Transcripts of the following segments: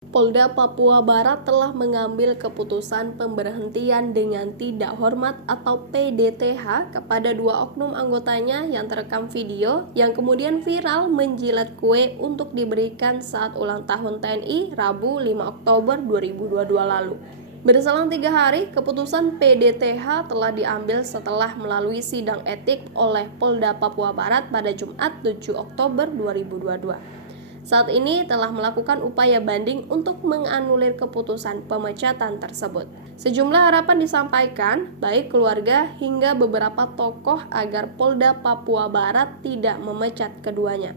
Polda Papua Barat telah mengambil keputusan pemberhentian dengan tidak hormat atau PDTH kepada 2 oknum anggotanya yang terekam video yang kemudian viral menjilat kue untuk diberikan saat ulang tahun TNI Rabu 5 Oktober 2022 lalu. Berselang 3 hari, keputusan PDTH telah diambil setelah melalui sidang etik oleh Polda Papua Barat pada Jumat 7 Oktober 2022. Saat ini telah melakukan upaya banding untuk menganulir keputusan pemecatan tersebut. Sejumlah harapan disampaikan, baik keluarga hingga beberapa tokoh agar Polda Papua Barat tidak memecat keduanya.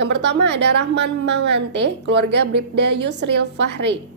Yang pertama ada Rahman Mangante, keluarga Bribda Yusril Fahri.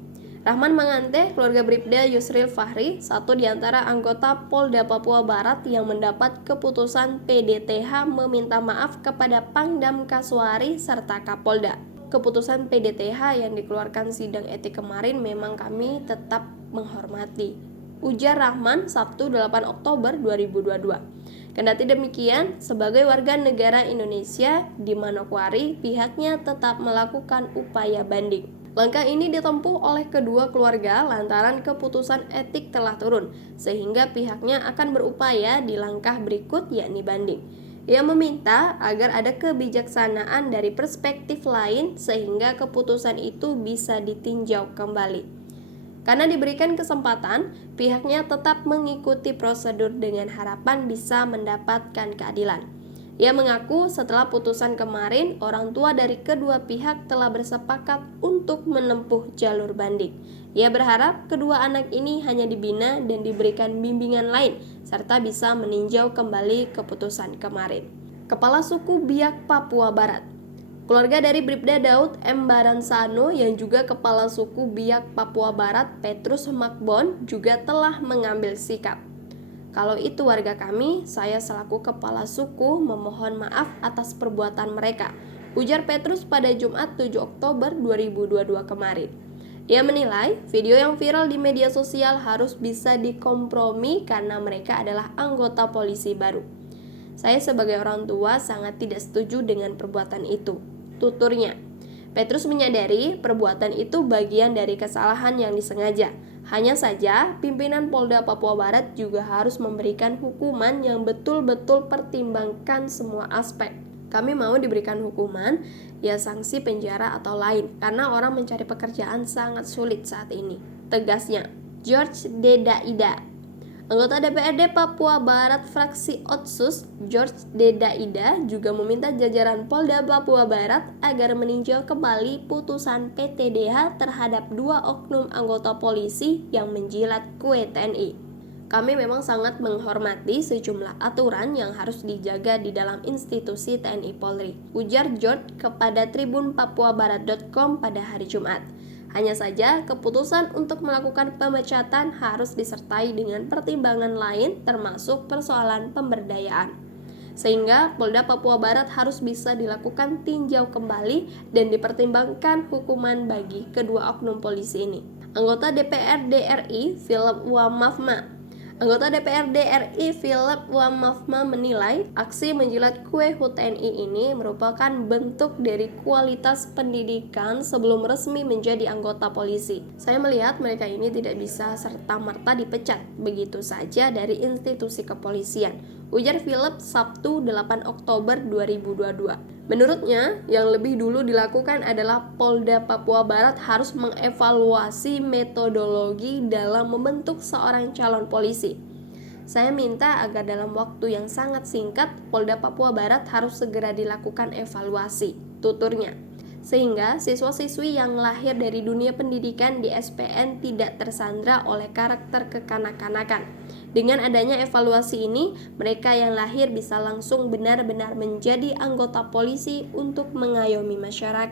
Rahman Mangante, keluarga Bribda Yusril Fahri, satu di antara anggota Polda Papua Barat yang mendapat keputusan PDTH meminta maaf kepada Pangdam Kasuari serta Kapolda. Keputusan PDTH yang dikeluarkan sidang etik kemarin memang kami tetap menghormati, ujar Rahman Sabtu 8 Oktober 2022. Kendati demikian, sebagai warga negara Indonesia di Manokwari, pihaknya tetap melakukan upaya banding. Langkah ini ditempuh oleh kedua keluarga lantaran keputusan etik telah turun, sehingga pihaknya akan berupaya di langkah berikut yakni banding. Ia meminta agar ada kebijaksanaan dari perspektif lain sehingga keputusan itu bisa ditinjau kembali. Karena diberikan kesempatan, pihaknya tetap mengikuti prosedur dengan harapan bisa mendapatkan keadilan. Ia mengaku setelah putusan kemarin, orang tua dari kedua pihak telah bersepakat untuk menempuh jalur banding. Ia berharap kedua anak ini hanya dibina dan diberikan bimbingan lain, serta bisa meninjau kembali keputusan kemarin. Kepala Suku Biak Papua Barat. Keluarga dari Bribda Daud M. Baransano yang juga Kepala Suku Biak Papua Barat Petrus Makbon juga telah mengambil sikap. Kalau itu warga kami, saya selaku kepala suku memohon maaf atas perbuatan mereka, ujar Petrus pada Jumat 7 Oktober 2022 kemarin. Ia menilai video yang viral di media sosial harus bisa dikompromi karena mereka adalah anggota polisi baru. Saya sebagai orang tua sangat tidak setuju dengan perbuatan itu, tuturnya. Petrus menyadari perbuatan itu bagian dari kesalahan yang disengaja. Hanya saja, pimpinan Polda Papua Barat juga harus memberikan hukuman yang betul-betul pertimbangkan semua aspek. Kami mau diberikan hukuman, ya sanksi penjara atau lain, karena orang mencari pekerjaan sangat sulit saat ini, tegasnya. George Dedaida, anggota DPRD Papua Barat fraksi Otsus, George Dedaida juga meminta jajaran Polda Papua Barat agar meninjau kembali putusan PTDH terhadap 2 oknum anggota polisi yang menjilat kue TNI. Kami memang sangat menghormati sejumlah aturan yang harus dijaga di dalam institusi TNI Polri, ujar George kepada tribunpapuabarat.com pada hari Jumat. Hanya saja, keputusan untuk melakukan pemecatan harus disertai dengan pertimbangan lain termasuk persoalan pemberdayaan. Sehingga Polda Papua Barat harus bisa dilakukan tinjau kembali dan dipertimbangkan hukuman bagi kedua oknum polisi ini. Anggota DPRD RI Philip Wamafma Anggota DPRD RI Philip Wamafma menilai aksi menjilat kue HUT TNI ini merupakan bentuk dari kualitas pendidikan sebelum resmi menjadi anggota polisi. Saya melihat mereka ini tidak bisa serta-merta dipecat begitu saja dari institusi kepolisian, ujar Philip Sabtu 8 Oktober 2022. Menurutnya, yang lebih dulu dilakukan adalah Polda Papua Barat harus mengevaluasi metodologi dalam membentuk seorang calon polisi. Saya minta agar dalam waktu yang sangat singkat, Polda Papua Barat harus segera dilakukan evaluasi, tuturnya. Sehingga siswa-siswi yang lahir dari dunia pendidikan di SPN tidak tersandra oleh karakter kekanak-kanakan. Dengan adanya evaluasi ini, mereka yang lahir bisa langsung benar-benar menjadi anggota polisi untuk mengayomi masyarakat.